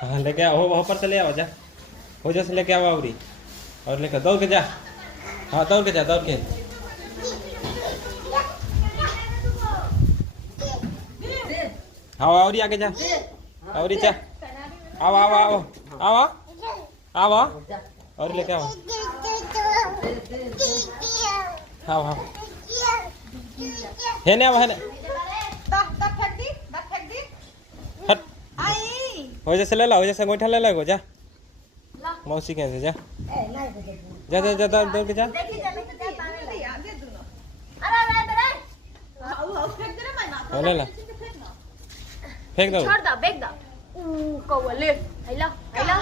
हाँ लेके आओ, वहाँ पर से ले आओ, जा हो जा से लेके आओ अवरी, और लेकर दौड़ के जा। हाँ दौड़ के जा, दौड़ के। हाँ अवरी आगे जा, अवरी जा, आओ आओ आओ आओ आओ आओ और लेके आओ। हाँ हाँ है ना, है ना, हट हो जैसे ले ला, हो जैसे अंगूठा ले ला जा, मौसी कैसे जा, जा जा जा दौड़ के जा। ले ला, फेंक दो, छोड़ दो, फेंक दो। कौवा ले, ले लो, ले लो।